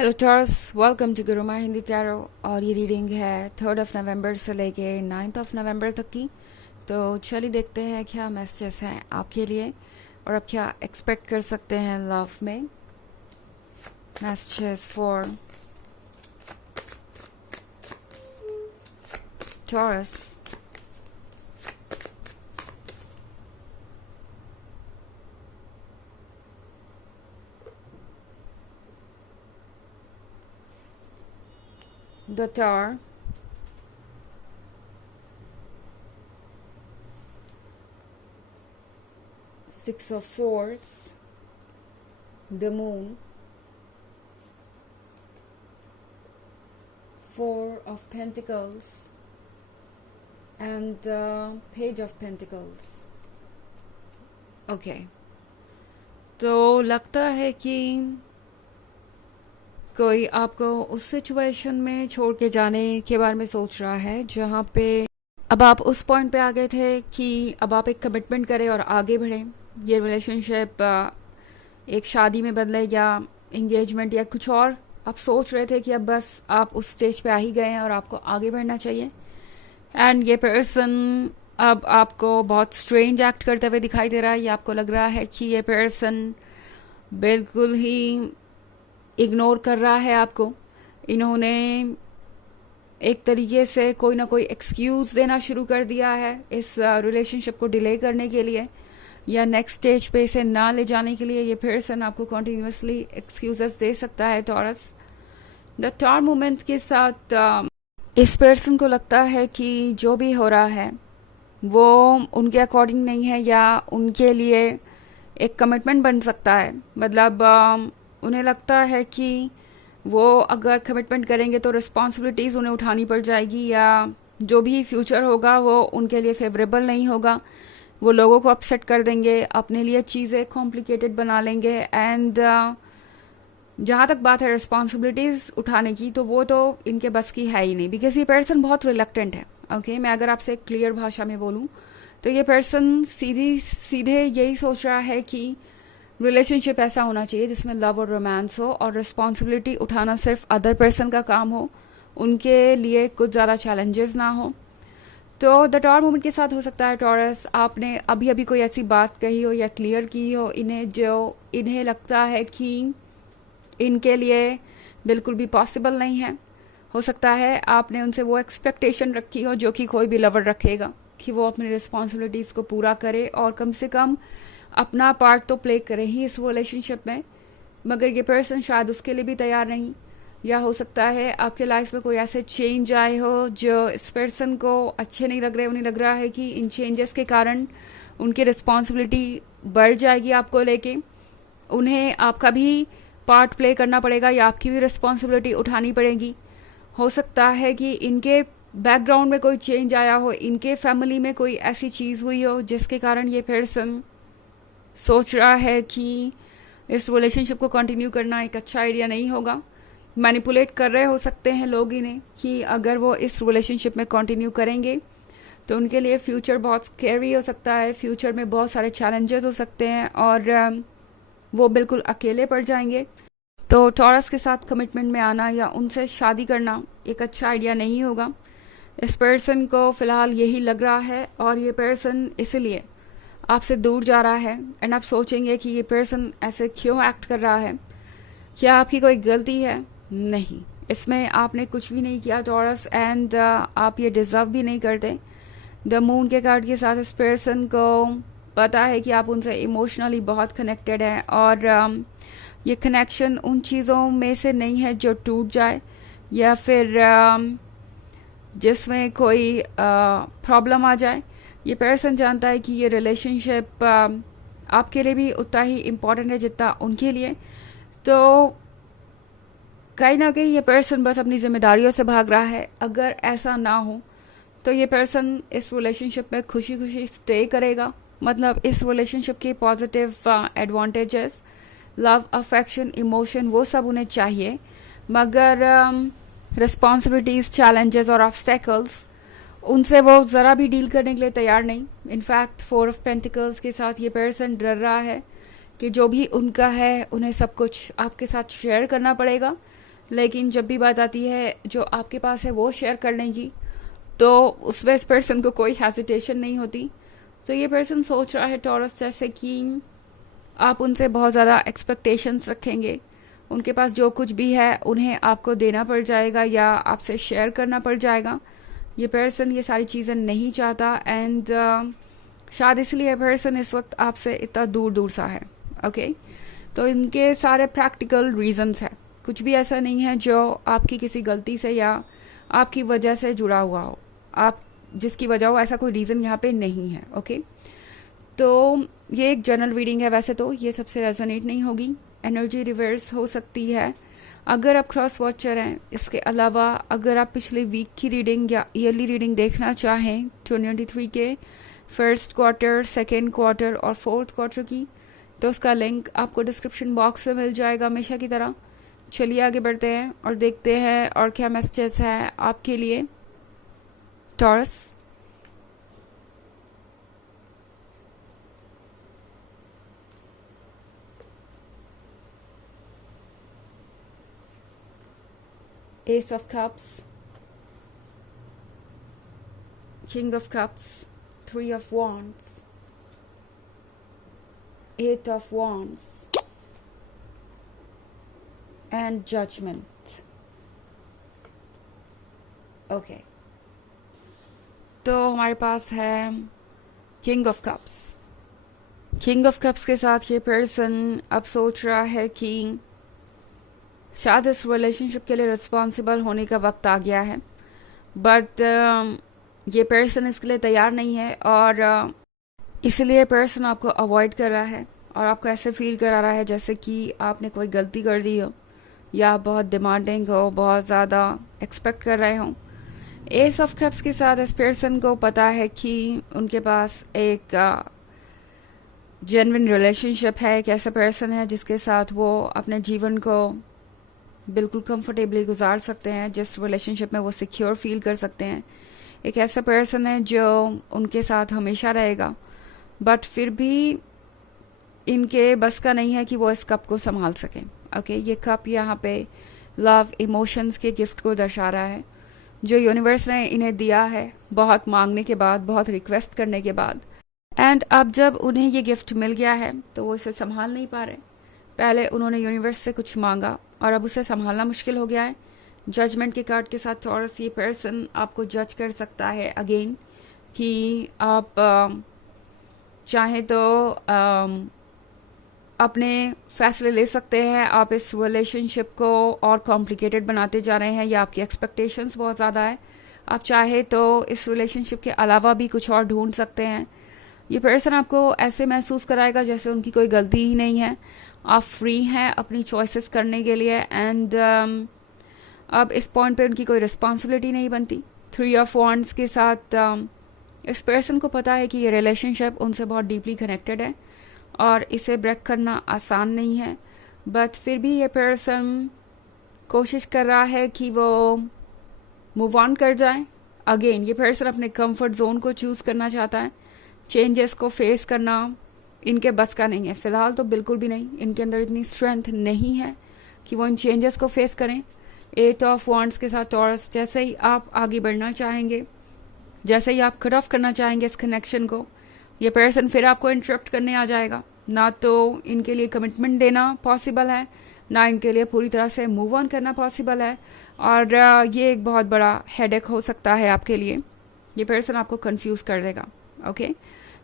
Hello टॉर्स, welcome to Guruma Hindi tarot. और ये रीडिंग है 3 नवंबर से लेके 9 नवंबर तक की। तो चलिए देखते हैं क्या मैसेजेस हैं आपके लिए और आप क्या एक्सपेक्ट कर सकते हैं लव में। Messages for taurus. The tower, 6 of Swords, the Moon, 4 of Pentacles, and the Page of Pentacles. Okay, तो लगता है कि कोई आपको उस सिचुएशन में छोड़ के जाने के बारे में सोच रहा है जहाँ पे अब आप उस पॉइंट पे आ गए थे कि अब आप एक कमिटमेंट करें और आगे बढ़ें। ये रिलेशनशिप एक शादी में बदले या इंगेजमेंट या कुछ और आप सोच रहे थे कि अब बस आप उस स्टेज पे आ ही गए हैं और आपको आगे बढ़ना चाहिए। एंड ये पर्सन अब आपको बहुत स्ट्रेंज एक्ट करते हुए दिखाई दे रहा है। ये आपको लग रहा है कि ये पर्सन बिल्कुल ही इग्नोर कर रहा है आपको। इन्होंने एक तरीके से कोई ना कोई एक्सक्यूज़ देना शुरू कर दिया है इस रिलेशनशिप को डिले करने के लिए या नेक्स्ट स्टेज पे इसे ना ले जाने के लिए। ये पर्सन आपको कॉन्टिन्यूसली एक्सक्यूजेस दे सकता है टॉरस। द टावर मूवमेंट के साथ इस पर्सन को लगता है कि जो भी हो रहा है वो उनके अकॉर्डिंग नहीं है या उनके लिए एक कमिटमेंट बन सकता है। मतलब उन्हें लगता है कि वो अगर कमिटमेंट करेंगे तो रिस्पॉन्सिबिलिटीज़ उन्हें उठानी पड़ जाएगी या जो भी फ्यूचर होगा वो उनके लिए फेवरेबल नहीं होगा। वो लोगों को अपसेट कर देंगे, अपने लिए चीज़ें कॉम्प्लिकेटेड बना लेंगे। एंड जहाँ तक बात है रिस्पॉन्सिबिलिटीज़ उठाने की, तो वो तो इनके बस की है ही नहीं, बिकॉज ये पर्सन बहुत रिलक्टेंट है। ओके, मैं अगर आपसे क्लियर भाषा में बोलूँ तो ये पर्सन सीधे यही सोच रहा है कि रिलेशनशिप ऐसा होना चाहिए जिसमें लव और रोमांस हो और रिस्पॉन्सिबिलिटी उठाना सिर्फ अदर पर्सन का काम हो, उनके लिए कुछ ज़्यादा चैलेंजेस ना हो। तो द टावर मूवमेंट के साथ हो सकता है टॉरस आपने अभी अभी कोई ऐसी बात कही हो या क्लियर की हो इन्हें जो इन्हें लगता है कि इनके लिए बिल्कुल भी पॉसिबल नहीं है। हो सकता है आपने उनसे वो एक्सपेक्टेशन रखी हो जो कि कोई भी लवर रखेगा कि वो अपनी रिस्पॉन्सिबिलिटीज़ को पूरा करे और कम से कम अपना पार्ट तो प्ले करे ही इस रिलेशनशिप में, मगर ये पर्सन शायद उसके लिए भी तैयार नहीं। या हो सकता है आपके लाइफ में कोई ऐसे चेंज आए हो जो इस पर्सन को अच्छे नहीं लग रहे। उन्हें लग रहा है कि इन चेंजेस के कारण उनकी रिस्पॉन्सिबिलिटी बढ़ जाएगी आपको लेके, उन्हें आपका भी पार्ट प्ले करना पड़ेगा या आपकी भी रिस्पॉन्सिबिलिटी उठानी पड़ेगी। हो सकता है कि इनके बैकग्राउंड में कोई चेंज आया हो, इनके फैमिली में कोई ऐसी चीज़ हुई हो जिसके कारण ये पर्सन सोच रहा है कि इस रिलेशनशिप को कंटिन्यू करना एक अच्छा आइडिया नहीं होगा। मैनिपुलेट कर रहे हो सकते हैं लोग इन्हें कि अगर वो इस रिलेशनशिप में कंटिन्यू करेंगे तो उनके लिए फ्यूचर बहुत स्कैरी हो सकता है, फ्यूचर में बहुत सारे चैलेंजेस हो सकते हैं और वो बिल्कुल अकेले पड़ जाएंगे। तो टॉरस के साथ कमिटमेंट में आना या उनसे शादी करना एक अच्छा आइडिया नहीं होगा। इस पर्सन को फ़िलहाल यही लग रहा है और ये पर्सन इसलिए आपसे दूर जा रहा है। एंड आप सोचेंगे कि ये पर्सन ऐसे क्यों एक्ट कर रहा है, क्या आपकी कोई गलती है? नहीं, इसमें आपने कुछ भी नहीं किया टॉरस। एंड आप ये डिज़र्व भी नहीं करते। द मून के कार्ड के साथ इस पर्सन को पता है कि आप उनसे इमोशनली बहुत कनेक्टेड हैं और ये कनेक्शन उन चीज़ों में से नहीं है जो टूट जाए या फिर जिसमें कोई प्रॉब्लम आ जाए। ये पर्सन जानता है कि ये रिलेशनशिप आपके लिए भी उतना ही इम्पोर्टेंट है जितना उनके लिए। तो कहीं ना कहीं ये पर्सन बस अपनी जिम्मेदारियों से भाग रहा है। अगर ऐसा ना हो तो ये पर्सन इस रिलेशनशिप में खुशी खुशी स्टे करेगा। मतलब इस रिलेशनशिप के positive advantages, love, affection, emotion, वो सब उन्हें चाहिए, मगर रिस्पॉन्सिबिलिटीज़, चैलेंजेस और ऑब्स्टेकल्स उनसे वो ज़रा भी डील करने के लिए तैयार नहीं। इनफैक्ट 4 of Pentacles के साथ ये पर्सन डर रहा है कि जो भी उनका है उन्हें सब कुछ आपके साथ शेयर करना पड़ेगा। लेकिन जब भी बात आती है जो आपके पास है वो शेयर करने की, तो उसमें इस पर्सन को कोई हेजिटेशन नहीं होती। तो ये पर्सन सोच रहा है टॉरस जैसे कि आप उनसे बहुत ज़्यादा एक्सपेक्टेशंस रखेंगे, उनके पास जो कुछ भी है उन्हें आपको देना पड़ जाएगा या आपसे शेयर करना पड़ जाएगा। ये पर्सन ये सारी चीज़ें नहीं चाहता एंड शायद इसलिए पर्सन इस वक्त आपसे इतना दूर दूर सा है। ओके, तो इनके सारे प्रैक्टिकल रीजंस हैं, कुछ भी ऐसा नहीं है जो आपकी किसी गलती से या आपकी वजह से जुड़ा हुआ हो, आप जिसकी वजह हो, ऐसा कोई रीज़न यहाँ पे नहीं है। ओके, तो ये एक जनरल रीडिंग है, वैसे तो ये सबसे रेजोनेट नहीं होगी, एनर्जी रिवर्स हो सकती है अगर आप क्रॉस वॉचर हैं। इसके अलावा अगर आप पिछले वीक की रीडिंग या ईयरली रीडिंग देखना चाहें 2023 के फर्स्ट क्वार्टर, सेकेंड क्वार्टर और फोर्थ क्वार्टर की, तो उसका लिंक आपको डिस्क्रिप्शन बॉक्स में मिल जाएगा हमेशा की तरह। चलिए आगे बढ़ते हैं और देखते हैं और क्या मैसेजेस हैं आपके लिए taurus. Ace of Cups, King of Cups, Three of Wands, Eight of Wands and Judgment. Okay, तो हमारे पास है king of cups. King of cups के साथ ये पर्सन अब सोच रहा है कि शायद इस रिलेशनशिप के लिए रिस्पॉन्सिबल होने का वक्त आ गया है, बट ये पर्सन इसके लिए तैयार नहीं है और इसलिए पर्सन आपको अवॉइड कर रहा है और आपको ऐसे फील करा रहा है जैसे कि आपने कोई गलती कर दी हो या आप बहुत डिमांडिंग हो, बहुत ज़्यादा एक्सपेक्ट कर रहे हो। एस ऑफ कप्स के साथ इस पर्सन को पता है कि उनके पास एक जेन्युइन रिलेशनशिप है, एक ऐसा पर्सन है जिसके साथ वो अपने जीवन को बिल्कुल कंफर्टेबली गुजार सकते हैं, जिस रिलेशनशिप में वो सिक्योर फील कर सकते हैं। एक ऐसा पर्सन है जो उनके साथ हमेशा रहेगा, बट फिर भी इनके बस का नहीं है कि वो इस कप को संभाल सकें। ओके, ये कप यहाँ पे लव, इमोशंस के गिफ्ट को दर्शा रहा है जो यूनिवर्स ने इन्हें दिया है बहुत मांगने के बाद, बहुत रिक्वेस्ट करने के बाद। एंड अब जब उन्हें ये गिफ्ट मिल गया है तो वो इसे संभाल नहीं पा रहे। पहले उन्होंने यूनिवर्स से कुछ मांगा और अब उसे संभालना मुश्किल हो गया है। जजमेंट के कार्ड के साथ टॉरस, ये पर्सन आपको जज कर सकता है अगेन कि आप चाहे तो अपने फैसले ले सकते हैं, आप इस रिलेशनशिप को और कॉम्प्लिकेटेड बनाते जा रहे हैं या आपकी एक्सपेक्टेशंस बहुत ज़्यादा है। आप चाहे तो इस रिलेशनशिप के अलावा भी कुछ और ढूंढ सकते हैं। ये पर्सन आपको ऐसे महसूस कराएगा जैसे उनकी कोई गलती ही नहीं है, आप फ्री हैं अपनी चॉइसेस करने के लिए एंड अब इस पॉइंट पे उनकी कोई रिस्पॉन्सिबिलिटी नहीं बनती। थ्री ऑफ वॉन्ड्स के साथ इस पर्सन को पता है कि ये रिलेशनशिप उनसे बहुत डीपली कनेक्टेड है और इसे ब्रेक करना आसान नहीं है, बट फिर भी ये पर्सन कोशिश कर रहा है कि वो मूव ऑन कर जाए। अगेन ये पर्सन अपने कंफर्ट जोन को चूज़ करना चाहता है, चेंजेस को फेस करना इनके बस का नहीं है फिलहाल, तो बिल्कुल भी नहीं। इनके अंदर इतनी स्ट्रेंथ नहीं है कि वो इन चेंजेस को फेस करें। एट ऑफ वॉन्ड्स के साथ टॉरस, जैसे ही आप आगे बढ़ना चाहेंगे, जैसे ही आप कट ऑफ करना चाहेंगे इस कनेक्शन को, ये पर्सन फिर आपको इंटरप्ट करने आ जाएगा। ना तो इनके लिए कमिटमेंट देना पॉसिबल है, ना इनके लिए पूरी तरह से मूव ऑन करना पॉसिबल है, और ये एक बहुत बड़ा हेडेक हो सकता है आपके लिए। ये पर्सन आपको कंफ्यूज कर देगा। ओके,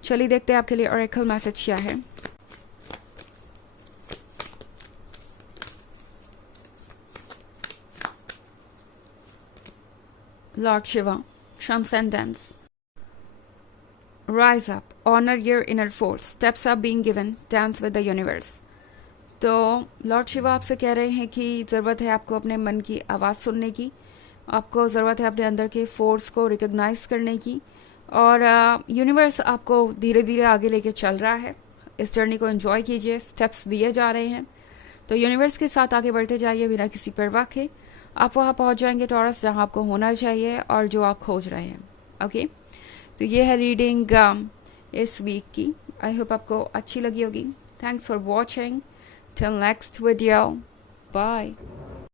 चलिए देखते हैं आपके लिए ऑरेकल मैसेज क्या है। Lord Shiva, transcendence, rise up, honor your inner force, steps are being given, dance with the universe। तो लॉर्ड शिवा आपसे कह रहे हैं कि ज़रूरत है आपको अपने मन की आवाज़ सुनने की, आपको ज़रूरत है अपने अंदर के फोर्स को रिकॉग्नाइज करने की, और यूनिवर्स आपको धीरे धीरे आगे लेके चल रहा है। इस जर्नी को एंजॉय कीजिए, स्टेप्स दिए जा रहे हैं, तो यूनिवर्स के साथ आगे बढ़ते जाइए बिना किसी परवाह के। आप वहाँ पहुँच जाएंगे टॉरस जहाँ आपको होना चाहिए और जो आप खोज रहे हैं। ओके, तो ये है रीडिंग इस वीक की। आई होप आपको अच्छी लगी होगी। Thanks for watching, till next video, bye.